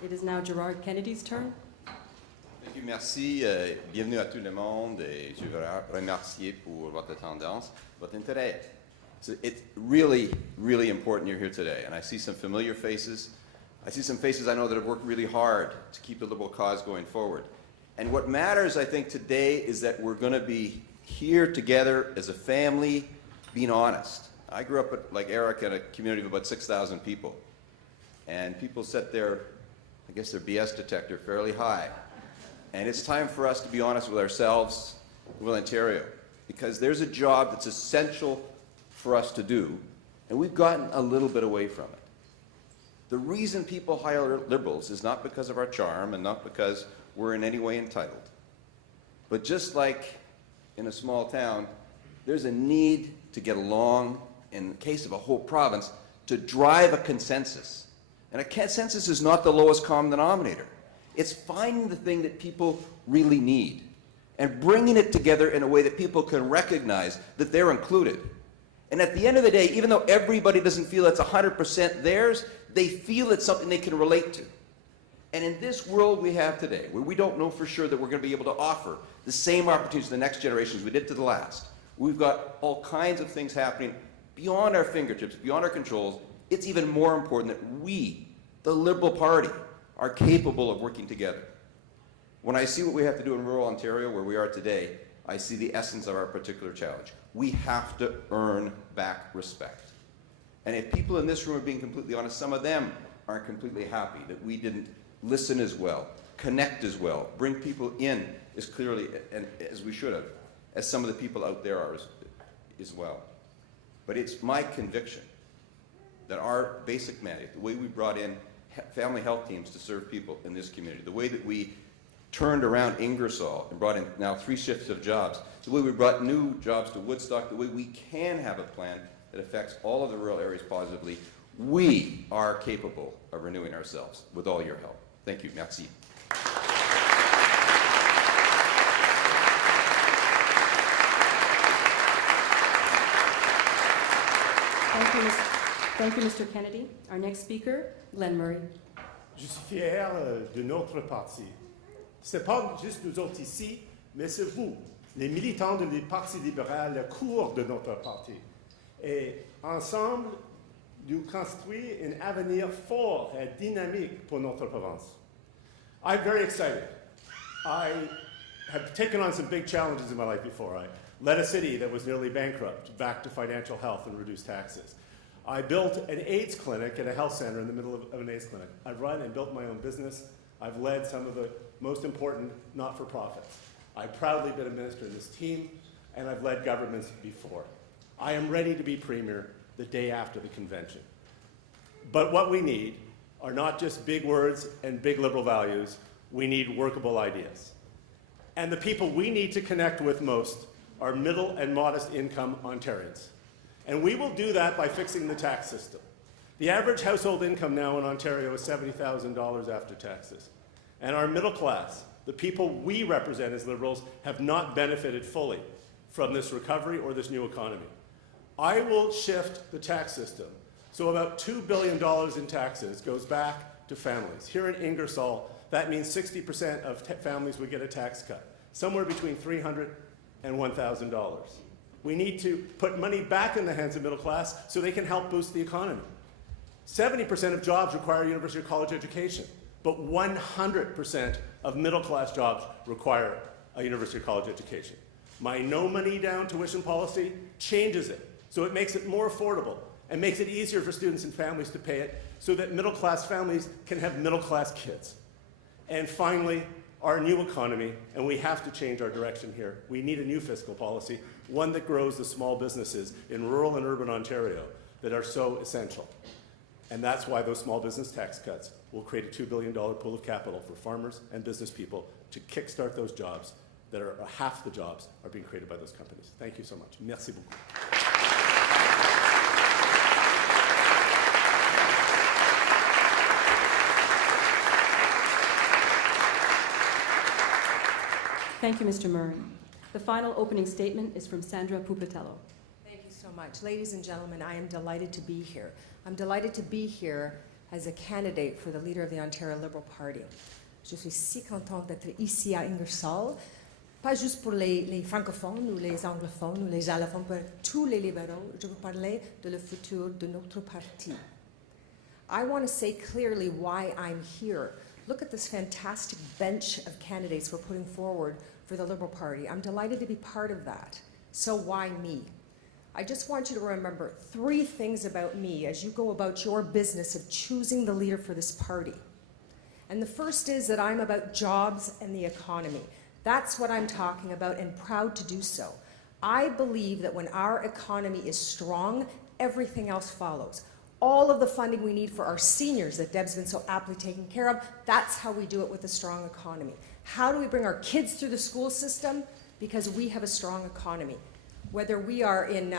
It is now Gerard Kennedy's turn. Thank you, merci. Bienvenue à tout le monde et je veux remercier pour votre attendance, votre intérêt. So it's really, really important you're here today, and I see some familiar faces. I see some faces I know that have worked really hard to keep the Liberal cause going forward. And what matters, I think, today is that we're going to be here together as a family, being honest. I grew up, like Eric, in a community of about 6,000 people. And people set their, I guess, their BS detector fairly high. And it's time for us to be honest with ourselves, with Ontario, because there's a job that's essential for us to do, and we've gotten a little bit away from it. The reason people hire Liberals is not because of our charm and not because we're in any way entitled. But just like in a small town, there's a need to get along, in the case of a whole province, to drive a consensus. And a consensus is not the lowest common denominator. It's finding the thing that people really need and bringing it together in a way that people can recognize that they're included. And at the end of the day, even though everybody doesn't feel it's 100% theirs, they feel it's something they can relate to. And in this world we have today, where we don't know for sure that we're going to be able to offer the same opportunities to the next generation as we did to the last, we've got all kinds of things happening beyond our fingertips, beyond our controls. It's even more important that we, the Liberal Party, are capable of working together. When I see what we have to do in rural Ontario, where we are today, I see the essence of our particular challenge. We have to earn back respect. And if people in this room are being completely honest, some of them aren't completely happy that we didn't listen as well, connect as well, bring people in as clearly and as we should have, as some of the people out there are as well. But it's my conviction that our basic mandate, the way we brought in family health teams to serve people in this community, the way that we turned around Ingersoll and brought in now 3 shifts of jobs, the way we brought new jobs to Woodstock, the way we can have a plan that affects all of the rural areas positively, we are capable of renewing ourselves with all your help. Thank you. Merci. Thank you, Mr. Kennedy. Our next speaker, Glenn Murray. Je suis fier de notre parti. Ce n'est pas juste nous autres ici, mais c'est vous, les militants du Parti libéral, la cour de notre parti. Et ensemble, nous construisons un avenir fort et dynamique pour notre province. I'm very excited. I have taken on some big challenges in my life before. I led a city that was nearly bankrupt, back to financial health and reduced taxes. I built an AIDS clinic at a health center in the middle of an AIDS clinic. I've run and built my own business. I've led some of the most important not-for-profits. I've proudly been a minister in this team, and I've led governments before. I am ready to be Premier the day after the convention. But what we need are not just big words and big Liberal values. We need workable ideas. And the people we need to connect with most are middle and modest income Ontarians. And we will do that by fixing the tax system. The average household income now in Ontario is $70,000 after taxes. And our middle class, the people we represent as Liberals, have not benefited fully from this recovery or this new economy. I will shift the tax system so about $2 billion in taxes goes back to families. Here in Ingersoll, that means 60% of families would get a tax cut, somewhere between $300 and $1,000. We need to put money back in the hands of middle class so they can help boost the economy. 70% of jobs require a university or college education, but 100% of middle class jobs require a university or college education. My no money down tuition policy changes it, so it makes it more affordable and makes it easier for students and families to pay it so that middle class families can have middle class kids. And finally, our new economy, and we have to change our direction here. We need a new fiscal policy, one that grows the small businesses in rural and urban Ontario that are so essential. And that's why those small business tax cuts will create a $2 billion pool of capital for farmers and business people to kickstart those jobs that are half the jobs are being created by those companies. Thank you so much. Merci beaucoup. Thank you, Mr. Murray. The final opening statement is from Sandra Pupatello. Thank you so much. Ladies and gentlemen, I am delighted to be here. I'm delighted to be here as a candidate for the leader of the Ontario Liberal Party. Je suis si contente d'être ici à Ingersoll, pas juste pour les francophones ou les anglophones ou les allophones, pour tous les libéraux. Je veux parler de le futur de notre parti. I want to say clearly why I'm here. Look at this fantastic bench of candidates we're putting forward for the Liberal Party. I'm delighted to be part of that. So why me? I just want you to remember 3 things about me as you go about your business of choosing the leader for this party. And the first is that I'm about jobs and the economy. That's what I'm talking about, and proud to do so. I believe that when our economy is strong, everything else follows. All of the funding we need for our seniors that Deb's been so aptly taking care of, that's how we do it with a strong economy. How do we bring our kids through the school system? Because we have a strong economy. Whether we are in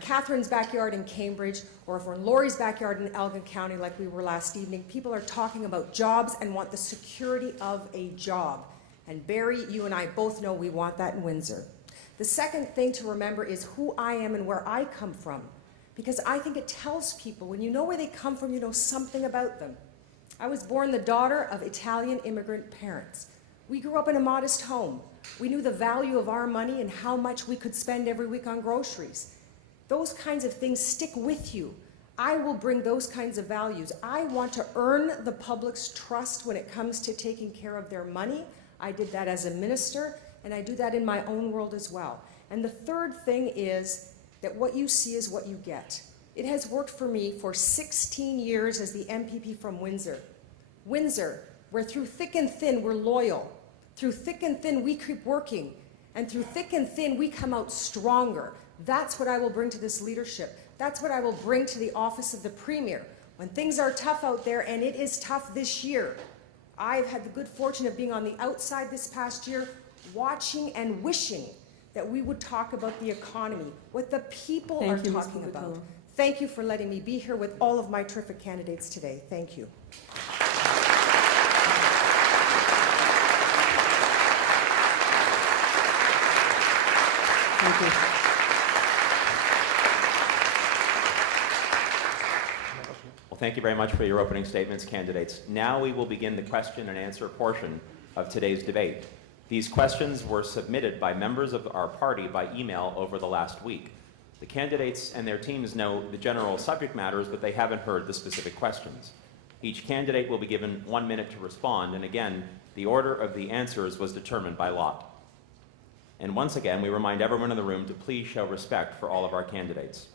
Catherine's backyard in Cambridge, or if we're in Laurie's backyard in Elgin County like we were last evening, people are talking about jobs and want the security of a job. And Barry, you and I both know we want that in Windsor. The second thing to remember is who I am and where I come from. Because I think it tells people, when you know where they come from, you know something about them. I was born the daughter of Italian immigrant parents. We grew up in a modest home. We knew the value of our money and how much we could spend every week on groceries. Those kinds of things stick with you. I will bring those kinds of values. I want to earn the public's trust when it comes to taking care of their money. I did that as a minister, and I do that in my own world as well. And the third thing is that what you see is what you get. It has worked for me for 16 years as the MPP from Windsor. Windsor, where through thick and thin we're loyal. Through thick and thin we keep working. And through thick and thin we come out stronger. That's what I will bring to this leadership. That's what I will bring to the office of the Premier. When things are tough out there, and it is tough this year, I've had the good fortune of being on the outside this past year, watching and wishing that we would talk about the economy, what the people are talking about. Thank you for letting me be here with all of my terrific candidates today. Thank you. Thank you. Well, thank you very much for your opening statements, candidates. Now we will begin the question and answer portion of today's debate. These questions were submitted by members of our party by email over the last week. The candidates and their teams know the general subject matters, but they haven't heard the specific questions. Each candidate will be given 1 minute to respond, and again, the order of the answers was determined by lot. And once again, we remind everyone in the room to please show respect for all of our candidates.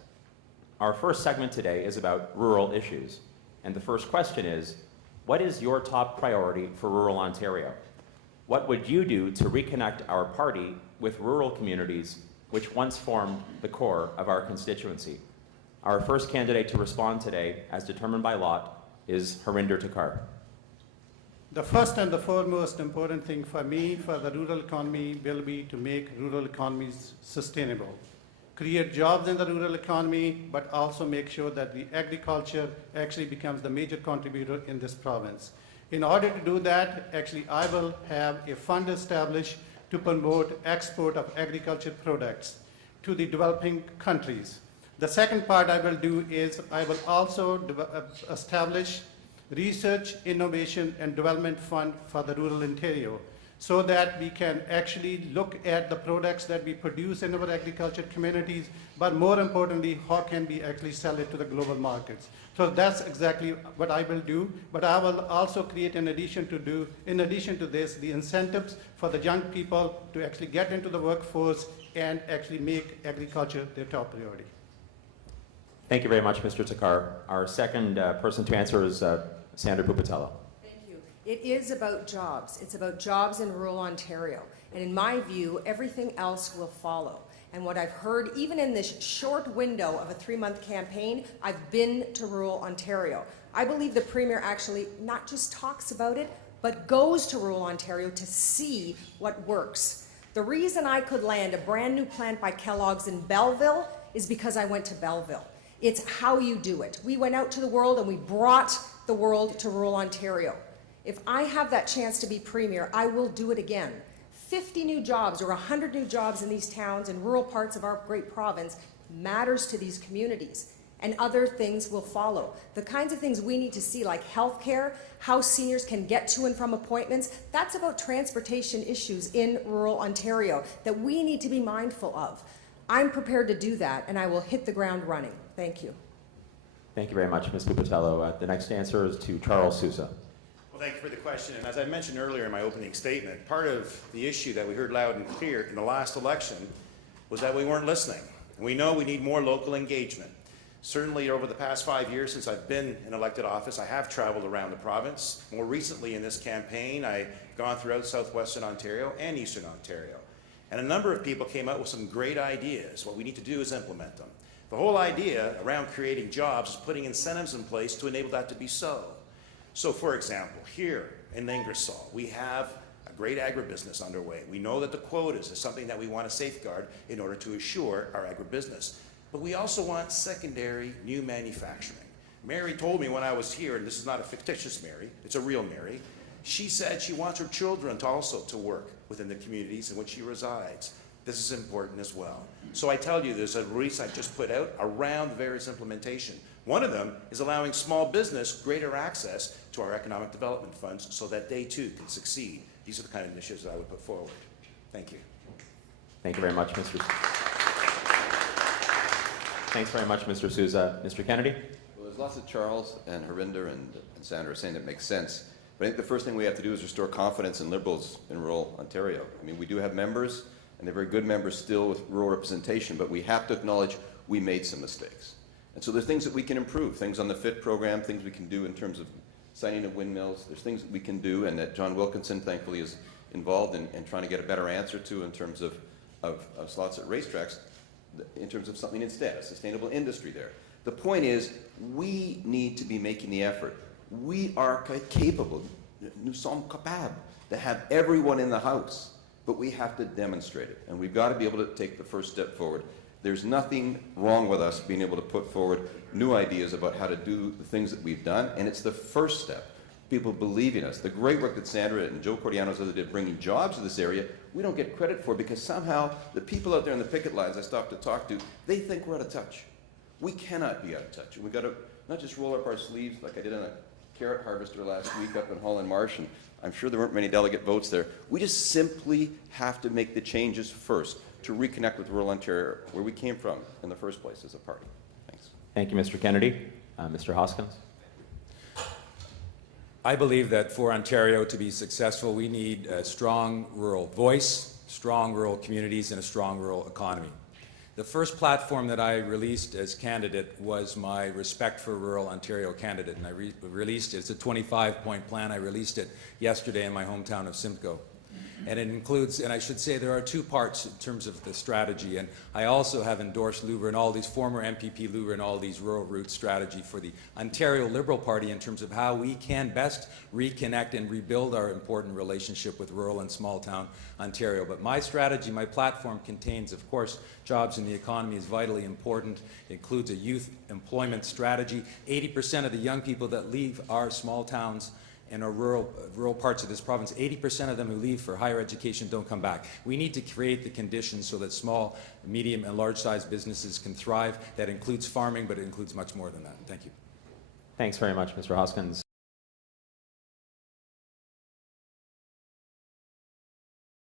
Our first segment today is about rural issues, and the first question is, what is your top priority for rural Ontario? What would you do to reconnect our party with rural communities which once formed the core of our constituency? Our first candidate to respond today, as determined by lot, is Harinder Takar. The first and the foremost important thing for me, for the rural economy, will be to make rural economies sustainable. Create jobs in the rural economy, but also make sure that the agriculture actually becomes the major contributor in this province. In order to do that, actually, I will have a fund established to promote export of agriculture products to the developing countries. The second part I will do is I will also establish research, innovation, and development fund for the rural Ontario, so that we can actually look at the products that we produce in our agriculture communities, but more importantly, how can we actually sell it to the global markets. So that's exactly what I will do, but I will also create, in addition to this, the incentives for the young people to actually get into the workforce and actually make agriculture their top priority. Thank you very much, Mr. Takar. Our second person to answer is Sandra Pupatello. It is about jobs. It's about jobs in rural Ontario. And in my view, everything else will follow. And what I've heard, even in this short window of a 3-month campaign, I've been to rural Ontario. I believe the Premier actually not just talks about it, but goes to rural Ontario to see what works. The reason I could land a brand new plant by Kellogg's in Belleville is because I went to Belleville. It's how you do it. We went out to the world and we brought the world to rural Ontario. If I have that chance to be Premier, I will do it again. 50 new jobs or 100 new jobs in these towns and rural parts of our great province matters to these communities. and other things will follow. The kinds of things we need to see, like healthcare, how seniors can get to and from appointments, that's about transportation issues in rural Ontario that we need to be mindful of. I'm prepared to do that, and I will hit the ground running. Thank you. Thank you very much, Ms. Lupatello. The next answer is to Charles Sousa. Well, thank you for the question. And as I mentioned earlier in my opening statement, part of the issue that we heard loud and clear in the last election was that we weren't listening. And we know we need more local engagement. Certainly over the past 5 years since I've been in elected office, I have traveled around the province. More recently in this campaign, I've gone throughout southwestern Ontario and eastern Ontario. And a number of people came out with some great ideas. What we need to do is implement them. The whole idea around creating jobs is putting incentives in place to enable that to be so. So for example, here in Ingersoll, we have a great agribusiness underway. We know that the quotas is something that we want to safeguard in order to assure our agribusiness. But we also want secondary new manufacturing. Mary told me when I was here, and this is not a fictitious Mary, it's a real Mary, she said she wants her children to also to work within the communities in which she resides. This is important as well. So I tell you, there's a release I just put out around the various implementation. One of them is allowing small business greater access to our economic development funds so that they too can succeed. These are the kind of initiatives that I would put forward. Thank you. Thank you very much, Mr. Thanks very much, Mr. Sousa. Mr. Kennedy? Well, there's lots of Charles and Harinder and Sandra saying that makes sense. But I think the first thing we have to do is restore confidence in Liberals in rural Ontario. I mean, we do have members, and they're very good members still with rural representation, but we have to acknowledge we made some mistakes. And so there's things that we can improve, things on the FIT program, things we can do in terms of signing of windmills. There's things that we can do, and that John Wilkinson, thankfully, is involved in trying to get a better answer to in terms of slots at racetracks, in terms of something instead, a sustainable industry there. The point is, we need to be making the effort. We are capable, nous sommes capables, to have everyone in the House, but we have to demonstrate it, and we've got to be able to take the first step forward. There's nothing wrong with us being able to put forward new ideas about how to do the things that we've done, and it's the first step. People believe in us. The great work that Sandra and Joe Cordiano's other did bringing jobs to this area, we don't get credit for because somehow the people out there in the picket lines I stopped to talk to, they think we're out of touch. We cannot be out of touch. We've got to not just roll up our sleeves like I did on a carrot harvester last week up in Holland Marsh, and I'm sure there weren't many delegate votes there. We just simply have to make the changes first to reconnect with rural Ontario, where we came from in the first place as a party. Thanks. Thank you, Mr. Kennedy. Mr. Hoskins? I believe that for Ontario to be successful, we need a strong rural voice, strong rural communities, and a strong rural economy. The first platform that I released as candidate was my Respect for Rural Ontario candidate, and I released it. It's a 25-point plan. I released it yesterday in my hometown of Simcoe. And it includes, and I should say there are two parts in terms of the strategy, and I also have endorsed Louver and all these former MPP Louver and all these rural route strategy for the Ontario Liberal Party in terms of how we can best reconnect and rebuild our important relationship with rural and small town Ontario. But my strategy, my platform contains, of course, jobs in the economy is vitally important. It includes a youth employment strategy. 80% of the young people that leave our small towns in our rural parts of this province, 80% of them who leave for higher education don't come back. We need to create the conditions so that small, medium, and large-sized businesses can thrive. That includes farming, but it includes much more than that. Thank you. Thanks very much, Mr. Hoskins.